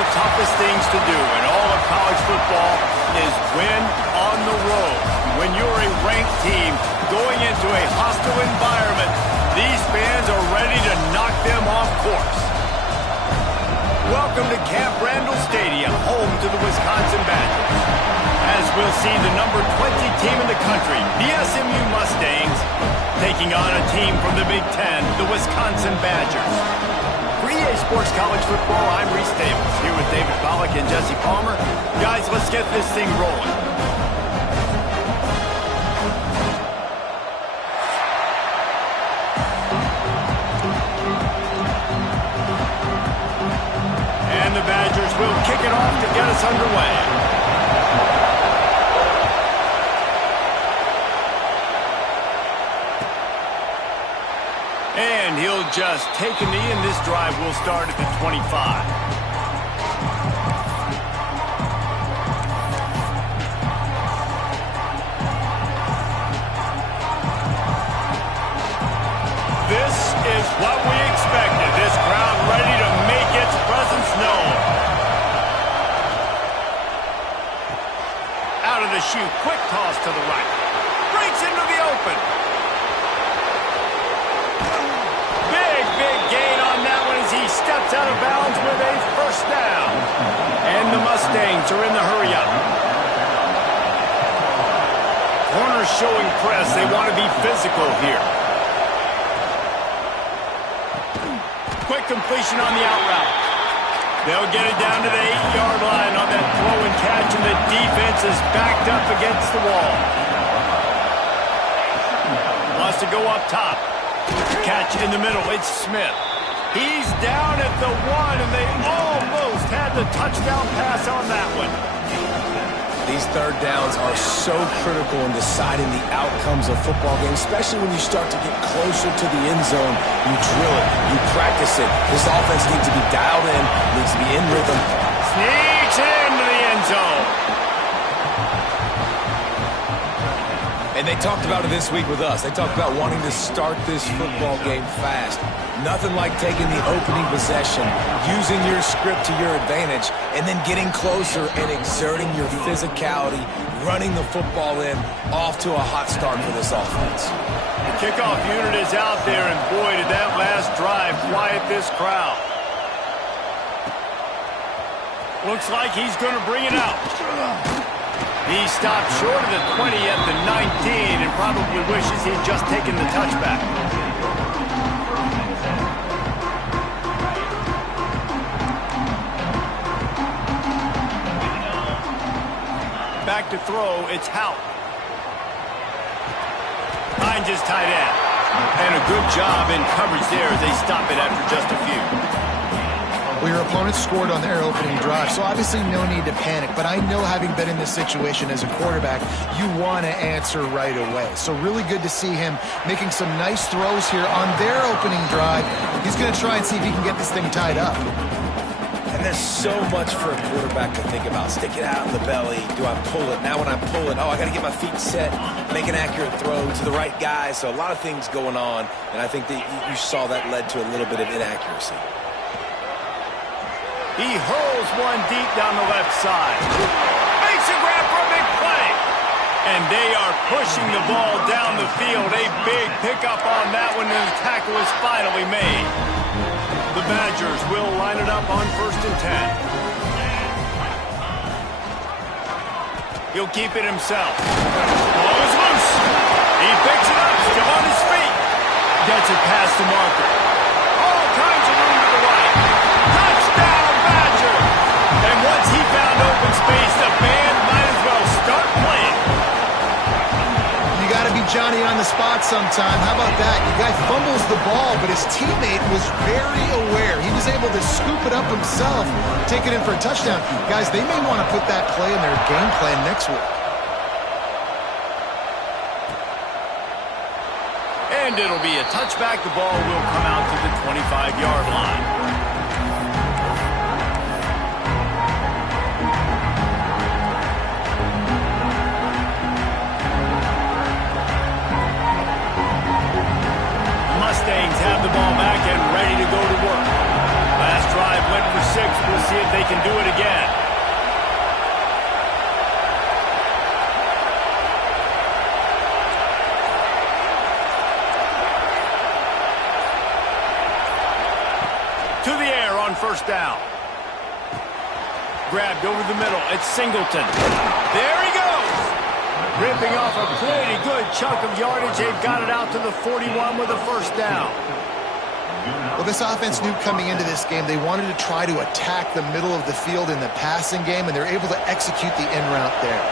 the toughest things to do in all of college football is win on the road. When you're a ranked team going into a hostile environment, these fans are ready to knock them off course. Welcome to Camp Randall Stadium, home to the Wisconsin Badgers. As we'll see the number 20 team in the country, the SMU Mustangs, taking on a team from the Big Ten, the Wisconsin Badgers. For EA Sports College Football, I'm Reese Davis, here with David Pollack and Jesse Palmer. Guys, let's get this thing rolling. And the Badgers will kick it off to get us underway. And he'll just take a knee, and this drive will start at the 25. This is what we expected. This crowd ready to make its presence known. Out of the chute, quick toss to the right. Breaks into the open. Big gain on that one as he steps out of bounds with a first down. And the Mustangs are in the hurry-up. Corners showing press. They want to be physical here. Quick completion on the out route. They'll get it down to the 8-yard line on that throw and catch, and the defense is backed up against the wall. Wants to go up top. Catch in the middle, it's Smith. He's down at the 1, and they almost had the touchdown pass on that one. These third downs are so critical in deciding the outcomes of football games, especially when you start to get closer to the end zone. You drill it, you practice it. This offense needs to be dialed in, needs to be in rhythm. Sneaks into the end zone. And they talked about it this week with us. They talked about wanting to start this football game fast. Nothing like taking the opening possession, using your script to your advantage, and then getting closer and exerting your physicality, running the football in, off to a hot start for this offense. The kickoff unit is out there, and boy, did that last drive quiet this crowd. Looks like he's going to bring it out. He stopped short of the 20 at the 19 and probably wishes he'd just taken the touchback. Back to throw, it's Hout. Finds his tight end. And a good job in coverage there as they stop it after just a few. Well, your opponent scored on their opening drive, so obviously no need to panic. But I know, having been in this situation as a quarterback, you want to answer right away. So really good to see him making some nice throws here on their opening drive. He's going to try and see if he can get this thing tied up. And there's so much for a quarterback to think about. Stick it out in the belly. Do I pull it? Now when I pull it, I got to get my feet set, make an accurate throw to the right guy. So a lot of things going on, and I think that you saw that led to a little bit of inaccuracy. He hurls one deep down the left side. Makes a grab for a big play. And they are pushing the ball down the field. A big pickup on that one, and the tackle is finally made. The Badgers will line it up on 1st and 10. He'll keep it himself. Ball is loose. He picks it up, still on his feet. Gets it past the marker. All kinds of room to the right. Touchdown! And once he found open space, the band might as well start playing. You got to be Johnny on the spot sometime. How about that? The guy fumbles the ball, but his teammate was very aware. He was able to scoop it up himself, take it in for a touchdown. Guys, they may want to put that play in their game plan next week. And it'll be a touchback. The ball will come out to the 25-yard line. Mustangs have the ball back and ready to go to work. Last drive went for 6. We'll see if they can do it To the air on first down. Grabbed over the middle. It's Singleton. There he goes. Ripping off a pretty good chunk of yardage. They've got it out to the 41 with a first down. Well, this offense knew coming into this game they wanted to try to attack the middle of the field in the passing game, and they're able to execute the in route there.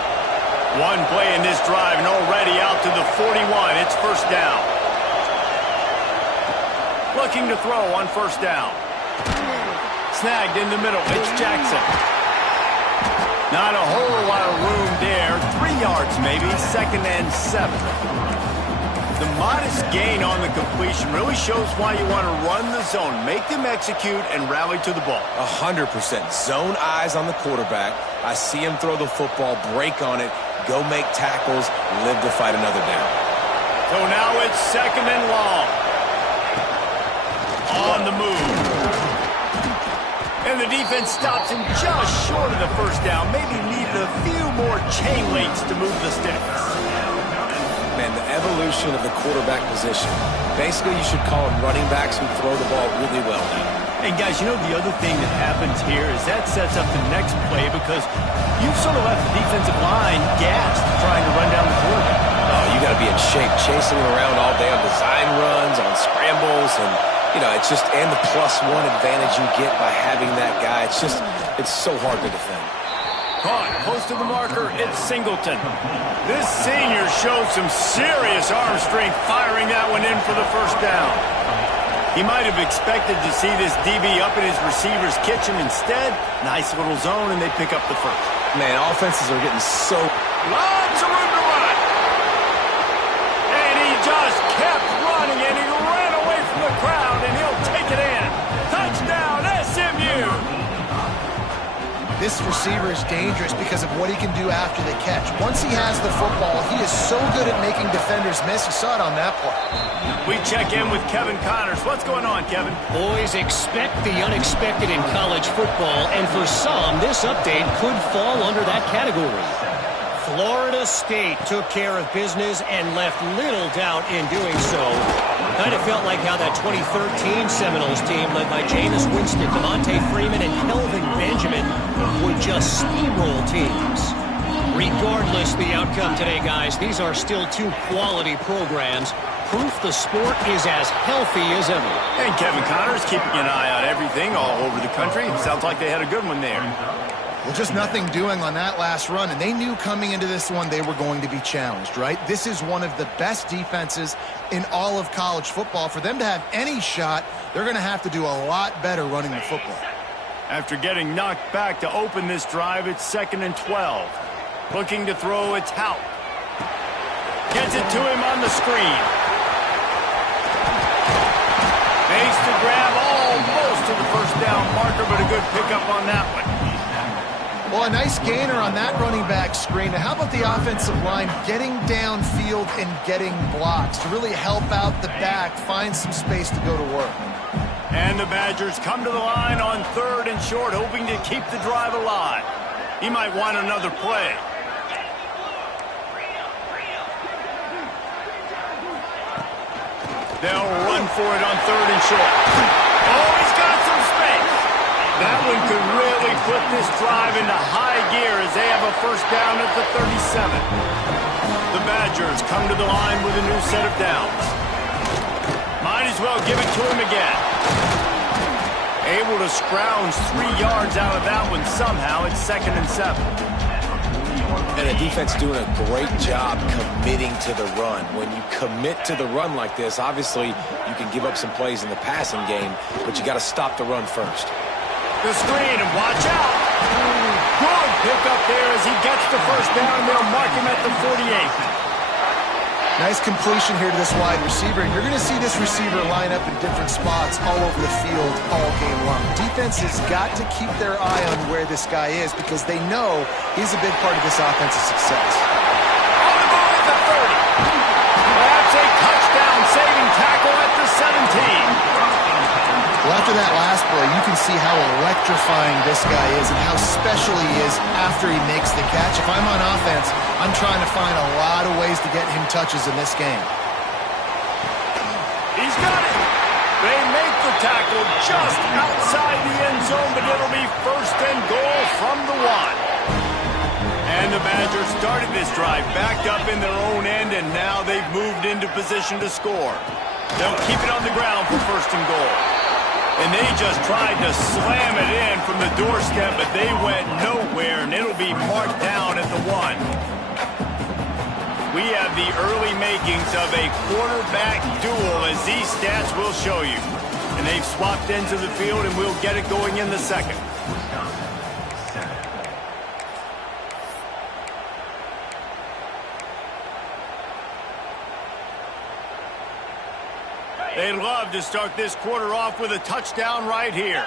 One play in this drive and already out to the 41. It's first down. Looking to throw on first down. Snagged in the middle. It's Jackson. Not a whole lot of room there. 3 yards maybe. 2nd and 7. The modest gain on the completion really shows why you want to run the zone. Make them execute and rally to the ball. 100%. Zone eyes on the quarterback. I see him throw the football, break on it, go make tackles, live to fight another down. So now it's 2nd and long. On the move. And the defense stops him just short of the first down. Maybe needed a few more chain links to move the sticks. Man, the evolution of the quarterback position. Basically, you should call them running backs who throw the ball really well now. And guys, you know the other thing that happens here is that sets up the next play because you've sort of left the defensive line gassed trying to run down the quarterback. Oh, you got to be in shape, chasing him around all day on design runs, on scrambles, and you know, it's just, and the +1 advantage you get by having that guy. It's so hard to defend. Caught close to the marker, it's Singleton. This senior showed some serious arm strength firing that one in for the first down. He might have expected to see this DB up in his receiver's kitchen. Instead, nice little zone, and they pick up the first. Man, offenses are getting so... Lots of room to run. And he just kept running, and he ran away from the crowd, and he'll take it in. Touchdown, SMU! This receiver is dangerous because of what he can do after the catch. Once he has the football, he is so good at making defenders miss. You saw it on that play. We check in with Kevin Connors. What's going on, Kevin? Boys, expect the unexpected in college football, and for some, this update could fall under that category. Florida State took care of business and left little doubt in doing so. Kind of felt like how that 2013 Seminoles team led by Jameis Winston, Devontae Freeman, and Kelvin Benjamin would just steamroll teams. Regardless the outcome today, guys, these are still 2 quality programs. Proof the sport is as healthy as ever. And Kevin Connors keeping an eye on everything all over the country. Sounds like they had a good one there. Well, just nothing doing on that last run, and they knew coming into this one they were going to be challenged, right? This is one of the best defenses in all of college football. For them to have any shot, they're going to have to do a lot better running the football. After getting knocked back to open this drive, it's 2nd and 12. Looking to throw, it's Houck. Gets it to him on the screen. Makes the grab almost to the first down marker, but a good pickup on that one. Well, a nice gainer on that running back screen. Now, how about the offensive line getting downfield and getting blocks to really help out the back, find some space to go to work? And the Badgers come to the line on 3rd and short, hoping to keep the drive alive. He might want another play. They'll run for it on 3rd and short. Oh, he's got some space. That one could really put this drive into high gear as they have a first down at the 37. The Badgers come to the line with a new set of downs. Might as well give it to him again. Able to scrounge 3 yards out of that one somehow. It's 2nd and 7. And the defense doing a great job committing to the run. When you commit to the run like this, obviously you can give up some plays in the passing game, but you got to stop the run first. The screen, and watch out. Good pickup there as he gets the first down. They'll mark him at the 48. Nice completion here to this wide receiver. And you're going to see this receiver line up in different spots all over the field all game long. Defense has got to keep their eye on where this guy is because they know he's a big part of this offensive success. On the move at the 30. That's a touchdown-saving tackle at the 17. Well, after that last play, you can see how electrifying this guy is and how special he is after he makes the catch. If I'm on offense, I'm trying to find a lot of ways to get him touches in this game. He's got it. They make the tackle. tackle just outside the end zone, but it'll be first and goal from the 1. And the Badgers started this drive backed up in their own end, and now they've moved into position to score. They'll keep it on the ground for first and goal. And they just tried to slam it in from the doorstep, but they went nowhere, and it'll be marked down at the 1. We have the early makings of a quarterback duel, as these stats will show you. And they've swapped ends of the field, and we'll get it going in the second. They'd love to start this quarter off with a touchdown right here.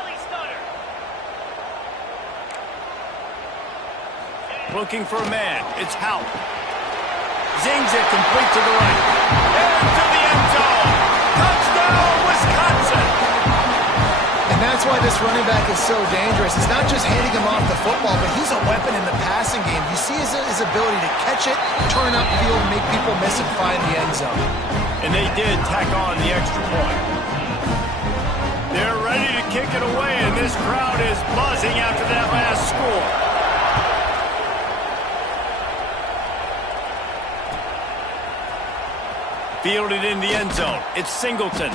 Looking for a man. It's Howell. Zings it complete to the right. Into the end zone. Touchdown, Wisconsin. And that's why this running back is so dangerous. It's not just handing him off the football, but he's a weapon in the passing game. You see his ability to catch it, turn upfield, make people miss and find the end zone. And they did tack on the extra point. They're ready to kick it away, and this crowd is buzzing after that last score. Fielded in the end zone. It's Singleton.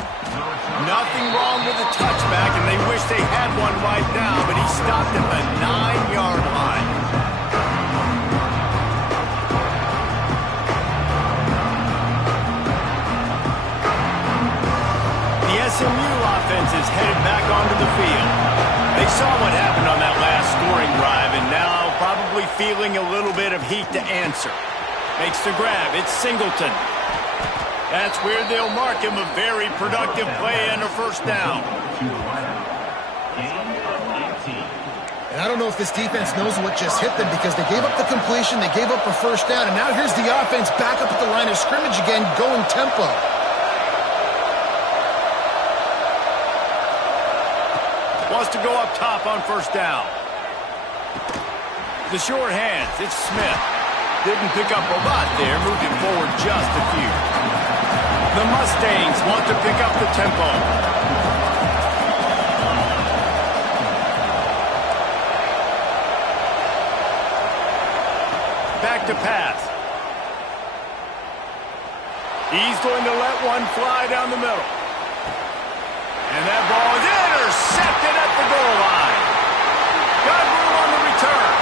Nothing wrong with the touchback, and they wish they had one right now, but he stopped at the 9-yard line. The SMU offense is headed back onto the field. They saw what happened on that last scoring drive, and now probably feeling a little bit of heat to answer. Makes the grab. It's Singleton. That's where they'll mark him, a very productive play and a first down. And I don't know if this defense knows what just hit them, because they gave up the completion, they gave up a first down, and now here's the offense back up at the line of scrimmage again, going tempo. Wants to go up top on first down. The short hands, it's Smith. Didn't pick up a lot there, moved it forward just a few. The Mustangs want to pick up the tempo. Back to pass. He's going to let one fly down the middle. And that ball is intercepted at the goal line. Got room on the return.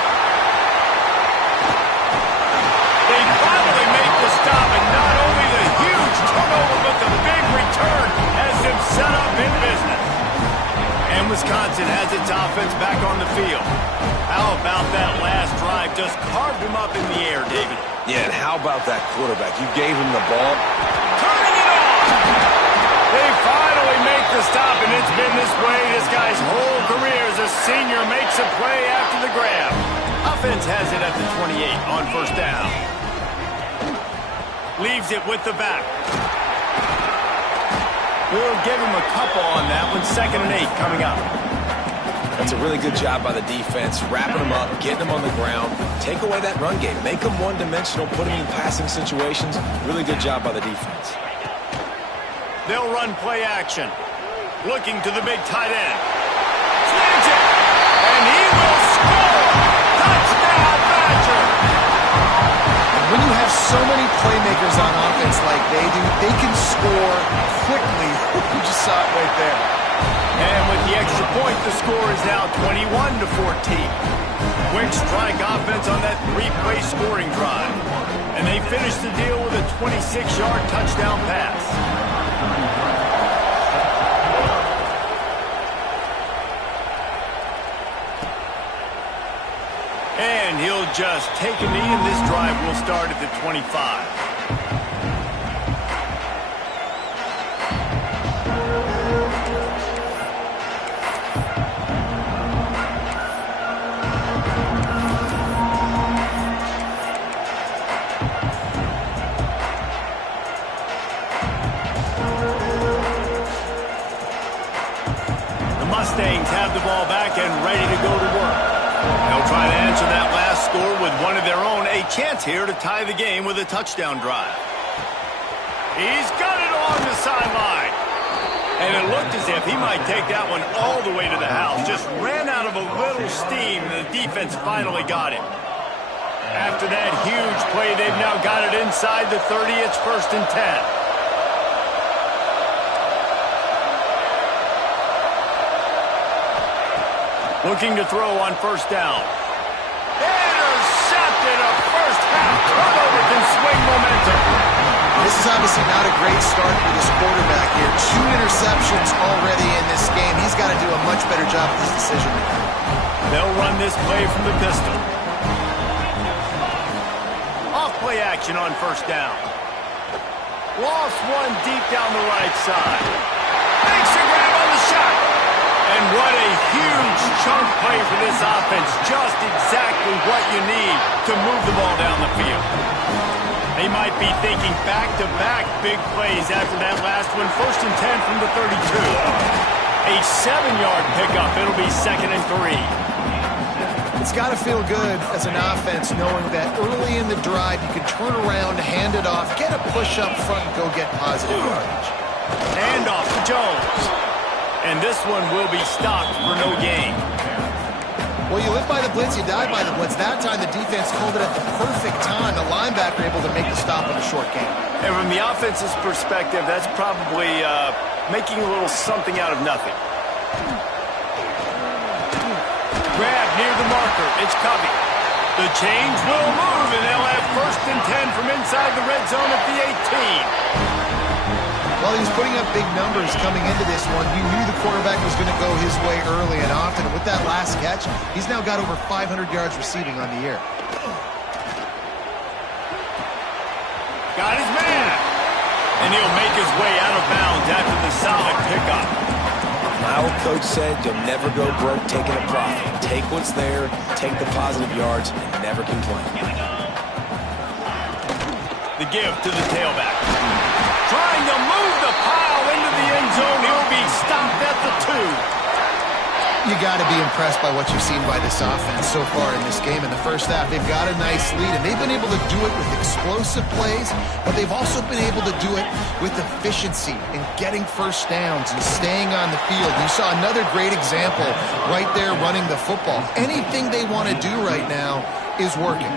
They finally make the stop, and not only the huge turnover, but the big return has them set up in business. And Wisconsin has its offense back on the field. How about that last drive? Just carved him up in the air, David. Yeah, and how about that quarterback? You gave him the ball. Turning it on! They finally make the stop, and it's been this way this guy's whole career as a senior makes a play after the grab. Offense has it at the 28 on first down. Leaves it with the back. We'll give him a couple on that one. 2nd and 8 coming up. That's a really good job by the defense, wrapping them up, getting them on the ground. Take away that run game. Make them one-dimensional, put them in passing situations. Really good job by the defense. They'll run play action. Looking to the big tight end. Slams it. And he will score. Touchdown, Badger. When you have so many playmakers on offense like they do, they can score quickly. You just saw it right there. And with the extra point, the score is now 21-14. Quick strike offense on that 3-play scoring drive. And they finish the deal with a 26-yard touchdown pass. And he'll just take a knee, and this drive will start at the 25. The Mustangs have the ball back and ready to go to work. They'll try to answer that last score with one of their own. A chance here to tie the game with a touchdown drive. He's got it along the sideline. And it looked as if he might take that one all the way to the house. Just ran out of a little steam, and the defense finally got him. After that huge play, they've now got it inside the 30. It's 1st and 10. Looking to throw on 1st down. Intercepted. A first-half turnover can swing momentum. This is obviously not a great start for this quarterback here. 2 interceptions already in this game. He's got to do a much better job with his decision-making. They'll run this play from the pistol. Off-play action on 1st down. Lost one deep down the right side. Makes a grab on the shot. And what a huge chunk play for this offense. Just exactly what you need to move the ball down the field. They might be thinking back-to-back big plays after that last one. 1st and 10 from the 32. A 7-yard pickup. It'll be 2nd and 3. It's got to feel good as an offense knowing that early in the drive you can turn around, hand it off, get a push up front, and go get positive yardage. And off to Jones. And this one will be stopped for no gain. Well, you live by the blitz, you die by the blitz. That time the defense called it at the perfect time. The linebacker able to make the stop on a short game. And from the offense's perspective, that's probably making a little something out of nothing. Grab near the marker. It's Covey. The change will move, and they'll have 1st and 10 from inside the red zone at the 18. Well, he was putting up big numbers coming into this one. He knew the quarterback was going to go his way early and often. And with that last catch, he's now got over 500 yards receiving on the year. Got his man. And he'll make his way out of bounds after the solid pickup. My old coach said you'll never go broke taking a profit. Take what's there, take the positive yards, and never complain. The give to the tailback. Trying to move the pile into the end zone. He'll be stopped at the 2. You got to be impressed by what you've seen by this offense so far in this game. In the first half, they've got a nice lead, and they've been able to do it with explosive plays, but they've also been able to do it with efficiency and getting 1st downs and staying on the field. You saw another great example right there running the football. Anything they want to do right now is working.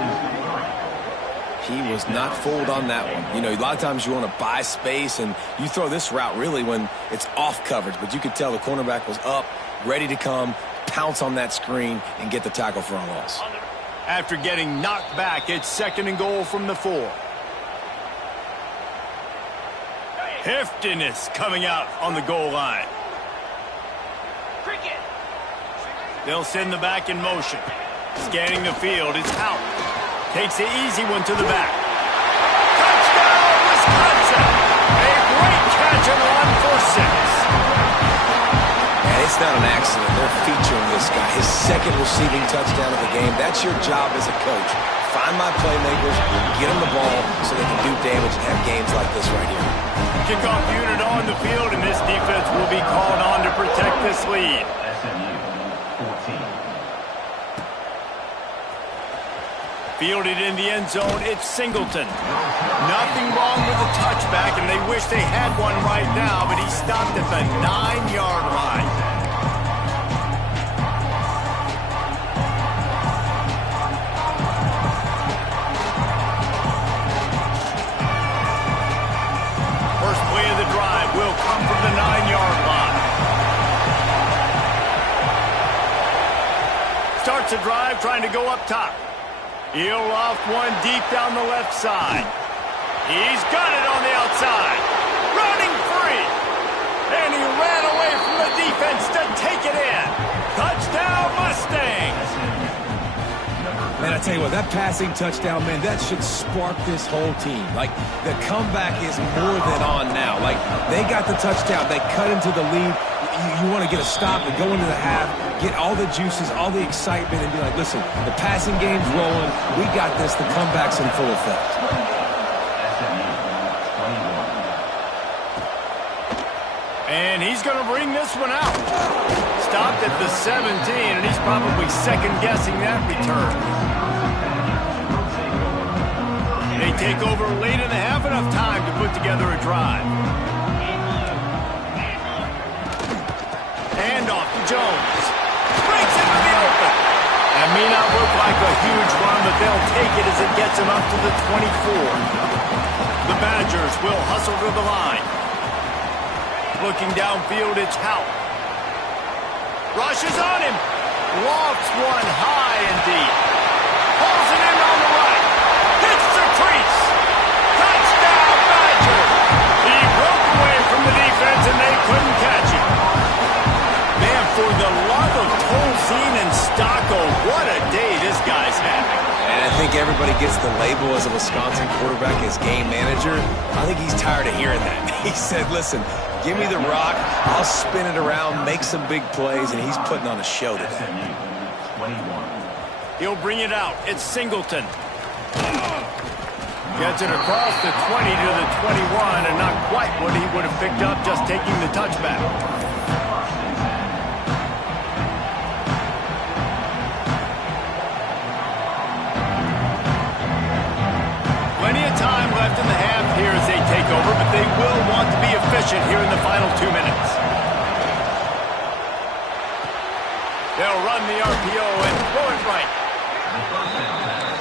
He was not fooled on that one. You know, a lot of times you want to buy space, and you throw this route really when it's off coverage. But you could tell the cornerback was up, ready to come, pounce on that screen, and get the tackle for a loss. After getting knocked back, it's 2nd and goal from the 4. Heftiness coming out on the goal line. They'll send the back in motion. Scanning the field, it's out. Takes the easy one to the back. Touchdown, Wisconsin! A great catch and run for 6. And it's not an accident. They're featuring this guy. His 2nd receiving touchdown of the game. That's your job as a coach. Find my playmakers, get them the ball so they can do damage and have games like this right here. Kickoff unit on the field, and this defense will be called on to protect this lead. Fielded in the end zone, it's Singleton. Nothing wrong with the touchback, and they wish they had one right now, but he stopped at the 9-yard line. First play of the drive will come from the 9-yard line. Starts a drive trying to go up top. He'll loft one deep down the left side. He's got it on the outside. Running free. And he ran away from the defense to take it in. Touchdown, Mustangs. Man, I tell you what, that passing touchdown, man, that should spark this whole team. Like, the comeback is more than on now. Like, they got the touchdown. They cut into the lead. You want to get a stop and go into the half, get all the juices, all the excitement, and be like, listen, the passing game's rolling. We got this. The comeback's in full effect. And he's going to bring this one out. Stopped at the 17, and he's probably second-guessing that return. They take over late in the half, enough time to put together a drive. Jones. Breaks into the open. That may not look like a huge run, but they'll take it as it gets him up to the 24. The Badgers will hustle to the line. Looking downfield, it's Houck. Rushes on him. Lofts one high and deep. Pulls it in on the right. Hits the crease. Touchdown, Badger. He broke away from the defense, and they couldn't catch him. Man, for the love of Tolzien and Stocco, what a day this guy's having. And I think everybody gets the label as a Wisconsin quarterback as game manager. I think he's tired of hearing that. He said, listen, give me the rock, I'll spin it around, make some big plays, and he's putting on a show today. He'll bring it out. It's Singleton. Gets it across the 20 to the 21, and not quite what he would have picked up just taking the touchback. Plenty of time left in the half here as they take over, but they will want to be efficient here in the final 2 minutes. They'll run the RPO and throw it right.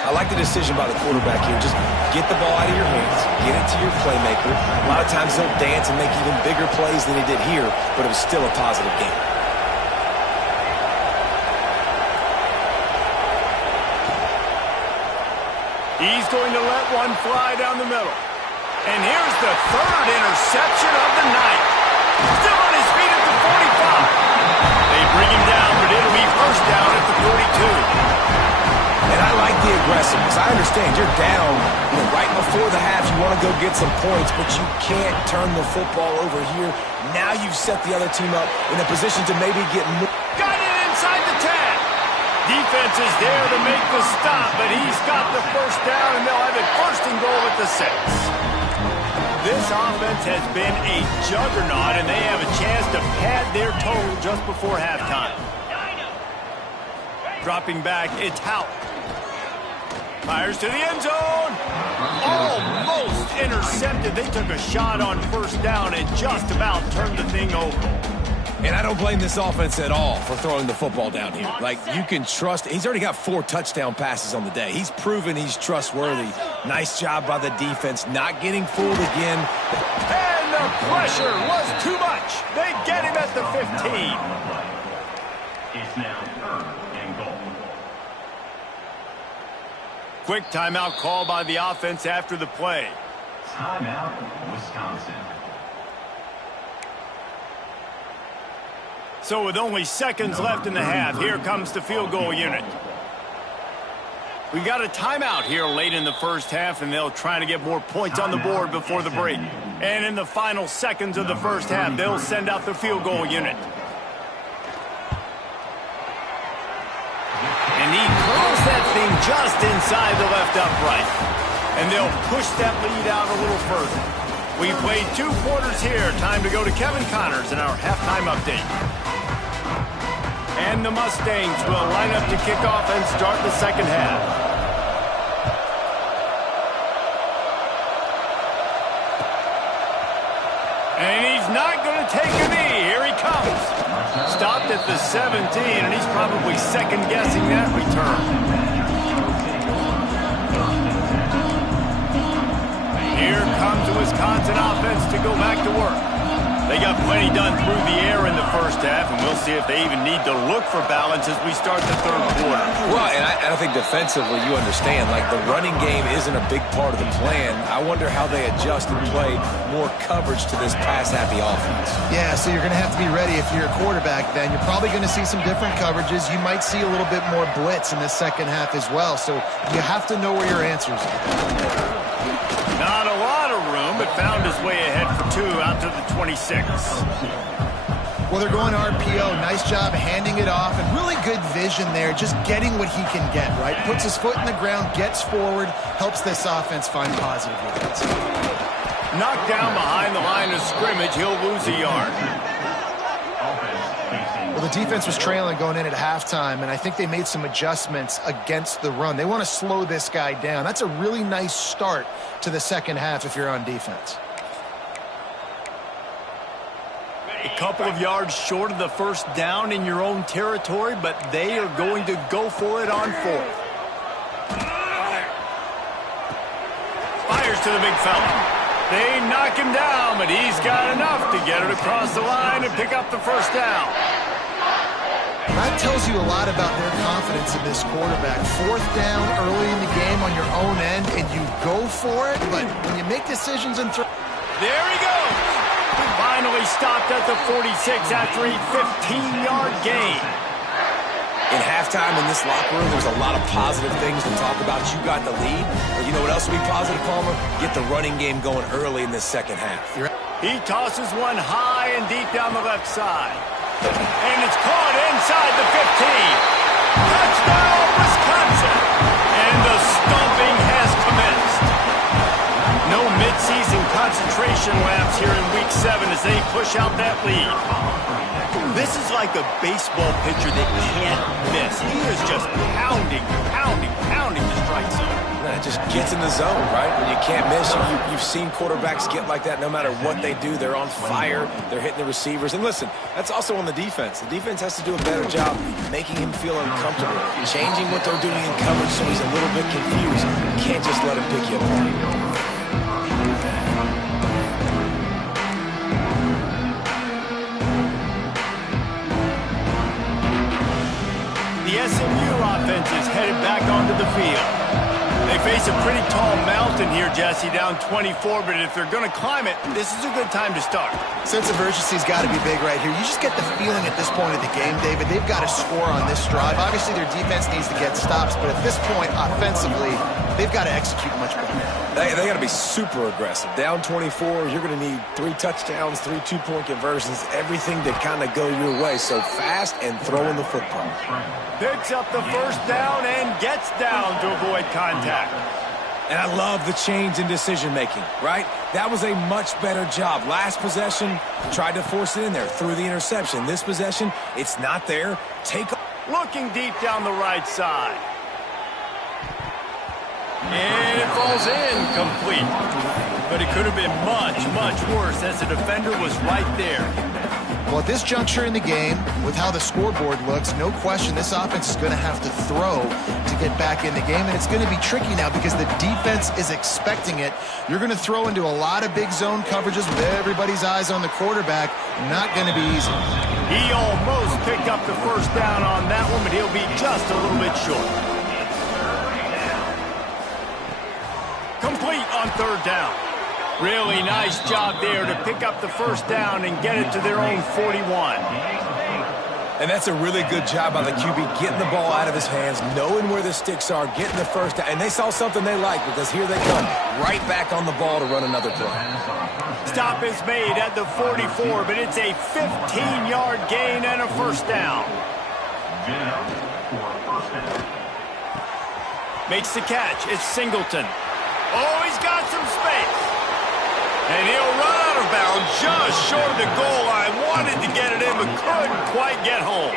I like the decision by the quarterback here. Just get the ball out of your hands, get it to your playmaker. A lot of times they'll dance and make even bigger plays than he did here, but it was still a positive game. He's going to let one fly down the middle. And here's the third interception of the night. Still on his feet at the 45. They bring him down, but it'll be first down at the 42. And I like the aggressiveness. I understand you're down, right before the half. You want to go get some points, but you can't turn the football over here. Now you've set the other team up in a position to maybe get more. Got it inside the 10. Defense is there to make the stop, but he's got the first down, and they'll have it first and goal at the 6. This offense has been a juggernaut, and they have a chance to pad their total just before halftime. Dropping back, it's Houck. Fires to the end zone. Almost intercepted. They took a shot on first down and just about turned the thing over. And I don't blame this offense at all for throwing the football down here. Like, you can trust. He's already got 4 touchdown passes on the day. He's proven he's trustworthy. Nice job by the defense, not getting fooled again. And the pressure was too much. They get him at the 15. It's now third and goal. Quick timeout call by the offense after the play. Timeout, Wisconsin. So with only seconds left in the half, here comes the field goal unit. We got a timeout here late in the first half, and they'll try to get more points on the board before the break. And in the final seconds of the first half, they'll send out the field goal unit. And he curls that thing just inside the left upright. And they'll push that lead out a little further. We played 2 quarters here. Time to go to Kevin Connors in our halftime update. And the Mustangs will line up to kick off and start the second half. And he's not going to take a knee. Here he comes. Stopped at the 17, and he's probably second-guessing that return. Here comes the Wisconsin offense to go back to work. They got plenty done through the air in the first half, and we'll see if they even need to look for balance as we start the third quarter. Well, and I think defensively, you understand, like, the running game isn't a big part of the plan. I wonder how they adjust and play more coverage to this pass-happy offense. Yeah, so you're going to have to be ready if you're a quarterback then. You're probably going to see some different coverages. You might see a little bit more blitz in the second half as well, so you have to know where your answers are. Not a lot of room, but found his way ahead for 2 out to the 26. Well, they're going RPO. Nice job handing it off, and really good vision there, just getting what he can get, right? Puts his foot in the ground, gets forward, helps this offense find positive yards. Knocked down behind the line of scrimmage, he'll lose a yard. Well, the defense was trailing going in at halftime, and I think they made some adjustments against the run. They want to slow this guy down. That's a really nice start to the second half if you're on defense. A couple of yards short of the first down in your own territory, but they are going to go for it on fourth. Fires to the big fella. They knock him down, but he's got enough to get it across the line and pick up the first down. That tells you a lot about their confidence in this quarterback. Fourth down early in the game on your own end, and you go for it, but when you make decisions and throw... There he goes. Finally stopped at the 46 after a 15-yard gain. In halftime in this locker room, there's a lot of positive things to talk about. You got the lead, but you know what else will be positive, Palmer? Get the running game going early in this second half. He tosses one high and deep down the left side. And it's caught inside the 15. Touchdown, Wisconsin. And the stomping has commenced. No midseason concentration laps here in Week 7 as they push out that lead. This is like a baseball pitcher that can't miss. He is just pounding the strike zone. It just gets in the zone, right? When you can't miss, you've seen quarterbacks get like that no matter what they do. They're on fire. They're hitting the receivers. And listen, that's also on the defense. The defense has to do a better job making him feel uncomfortable, changing what they're doing in coverage so he's a little bit confused. You can't just let him pick you apart. The SMU offense is headed back onto the field. They face a pretty tall mountain here, Jesse, down 24, but if they're going to climb it, this is a good time to start. Sense of urgency's got to be big right here. You just get the feeling at this point of the game, David, they've got to score on this drive. Obviously, their defense needs to get stops, but at this point, offensively, they've got to execute much better. They got to be super aggressive. Down 24, you're going to need 3 touchdowns, 3 two-point conversions, everything to kind of go your way. So fast and throwing the football. Picks up the first down and gets down to avoid contact. And I love the change in decision-making, right? That was a much better job. Last possession, tried to force it in there, threw the interception. This possession, it's not there. Looking deep down the right side. And it falls in, complete. But it could have been much worse as the defender was right there. Well, at this juncture in the game, with how the scoreboard looks, no question this offense is going to have to throw to get back in the game, and it's going to be tricky now because the defense is expecting it. You're going to throw into a lot of big zone coverages with everybody's eyes on the quarterback. Not going to be easy. He almost picked up the first down on that one, but he'll be just a little bit short. Complete on third down. Really nice job there to pick up the first down and get it to their own 41. And that's a really good job by the QB, getting the ball out of his hands, knowing where the sticks are, getting the first down. And they saw something they like because here they come, right back on the ball to run another play. Stop is made at the 44, but it's a 15-yard gain and a first down. Makes the catch. It's Singleton. Oh, he's got some space. And he'll run out of bounds just short of the goal line. Wanted to get it in, but couldn't quite get home.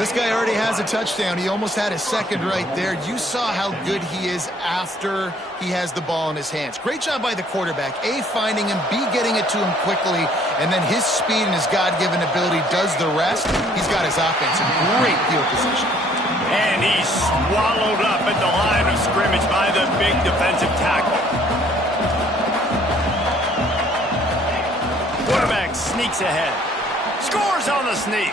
This guy already has a touchdown. He almost had a second right there. You saw how good he is after he has the ball in his hands. Great job by the quarterback. A, finding him. B, getting it to him quickly. And then his speed and his God-given ability does the rest. He's got his offense in great field position. And he's swallowed up at the line of scrimmage by the big defensive tackle. Quarterback sneaks ahead. Scores on the sneak.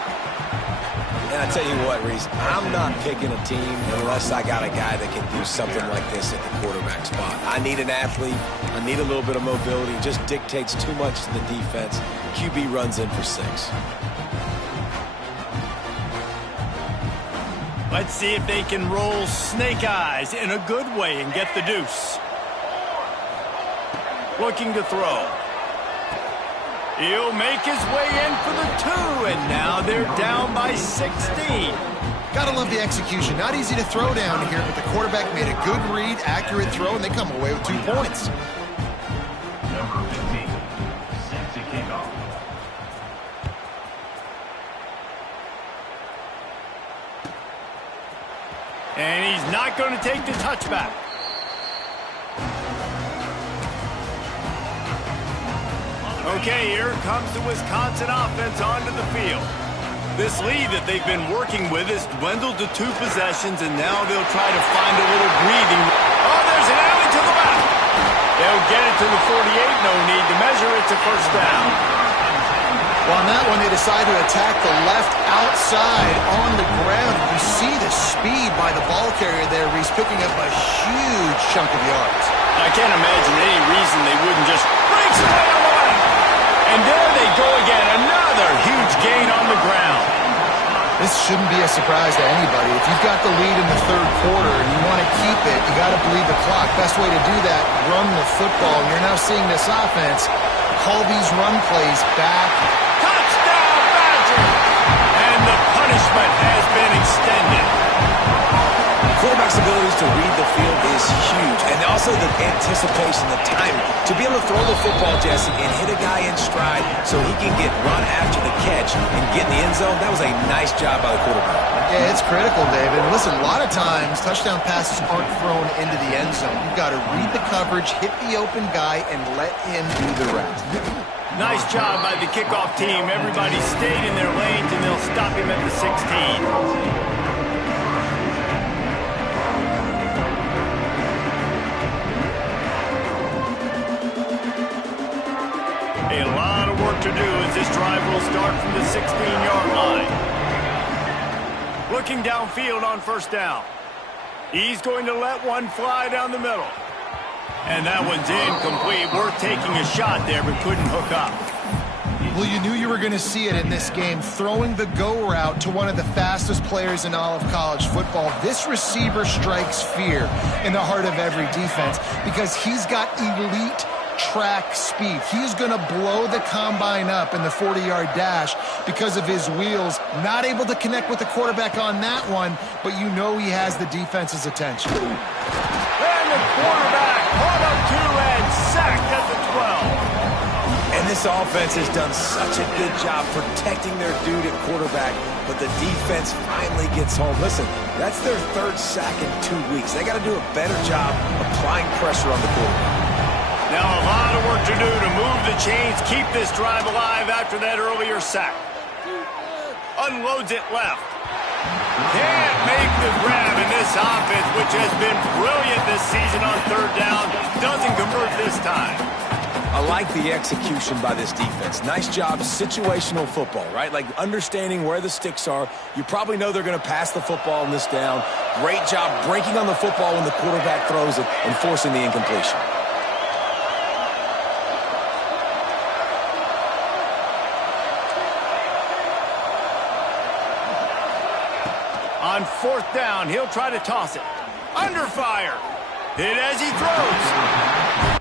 And I tell you what, Reese, I'm not picking a team unless I got a guy that can do something like this at the quarterback spot. I need an athlete. I need a little bit of mobility. It just dictates too much to the defense. QB runs in for 6. Let's see if they can roll snake eyes in a good way and get the deuce. Looking to throw. He'll make his way in for the 2, and now they're down by 16. Gotta love the execution. Not easy to throw down here, but the quarterback made a good read, accurate throw, and they come away with 2 points. Number 15, set to kick off. And he's not going to take the touchback. Okay, here comes the Wisconsin offense onto the field. This lead that they've been working with has dwindled to 2 possessions, and now they'll try to find a little breathing. Oh, there's an alley to the left. They'll get it to the 48. No need to measure. It's a first down. Well, on that one, they decide to attack the left outside on the ground. You see the speed by the ball carrier there. He's picking up a huge chunk of yards. I can't imagine any reason they wouldn't just break away on the left. And there they go again. Another huge gain on the ground. This shouldn't be a surprise to anybody. If you've got the lead in the third quarter and you want to keep it, you got to bleed the clock. Best way to do that, run the football. You're now seeing this offense call these run plays back. Touchdown, Badger! And the punishment has been extended. Quarterback's abilities to read the field is huge, and also the anticipation, the timing. To be able to throw the football, Jesse, and hit a guy in stride so he can get run after the catch and get in the end zone, that was a nice job by the quarterback. Yeah, it's critical, David. And listen, a lot of times, touchdown passes aren't thrown into the end zone. You've got to read the coverage, hit the open guy, and let him do the rest. Nice job by the kickoff team. Everybody stayed in their lanes, and they'll stop him at the 16. A lot of work to do as this drive will start from the 16-yard line. Looking downfield on first down. He's going to let one fly down the middle. And that one's incomplete. Worth taking a shot there, but couldn't hook up. Well, you knew you were going to see it in this game. Throwing the go route to one of the fastest players in all of college football. This receiver strikes fear in the heart of every defense because he's got elite track speed. He's going to blow the combine up in the 40-yard dash because of his wheels. Not able to connect with the quarterback on that one, but you know he has the defense's attention. And the quarterback caught up 2 and sacked at the 12. And this offense has done such a good job protecting their dude at quarterback, but the defense finally gets home. Listen, that's their 3rd sack in 2 weeks. They got to do a better job applying pressure on the quarterback. Now a lot of work to do to move the chains, keep this drive alive after that earlier sack. Unloads it left. Can't make the grab in this offense, which has been brilliant this season on 3rd down. Doesn't convert this time. I like the execution by this defense. Nice job, situational football, right? Like understanding where the sticks are. You probably know they're going to pass the football on this down. Great job breaking on the football when the quarterback throws it and forcing the incompletion. On 4th down, he'll try to toss it. Under fire. Hit as he throws.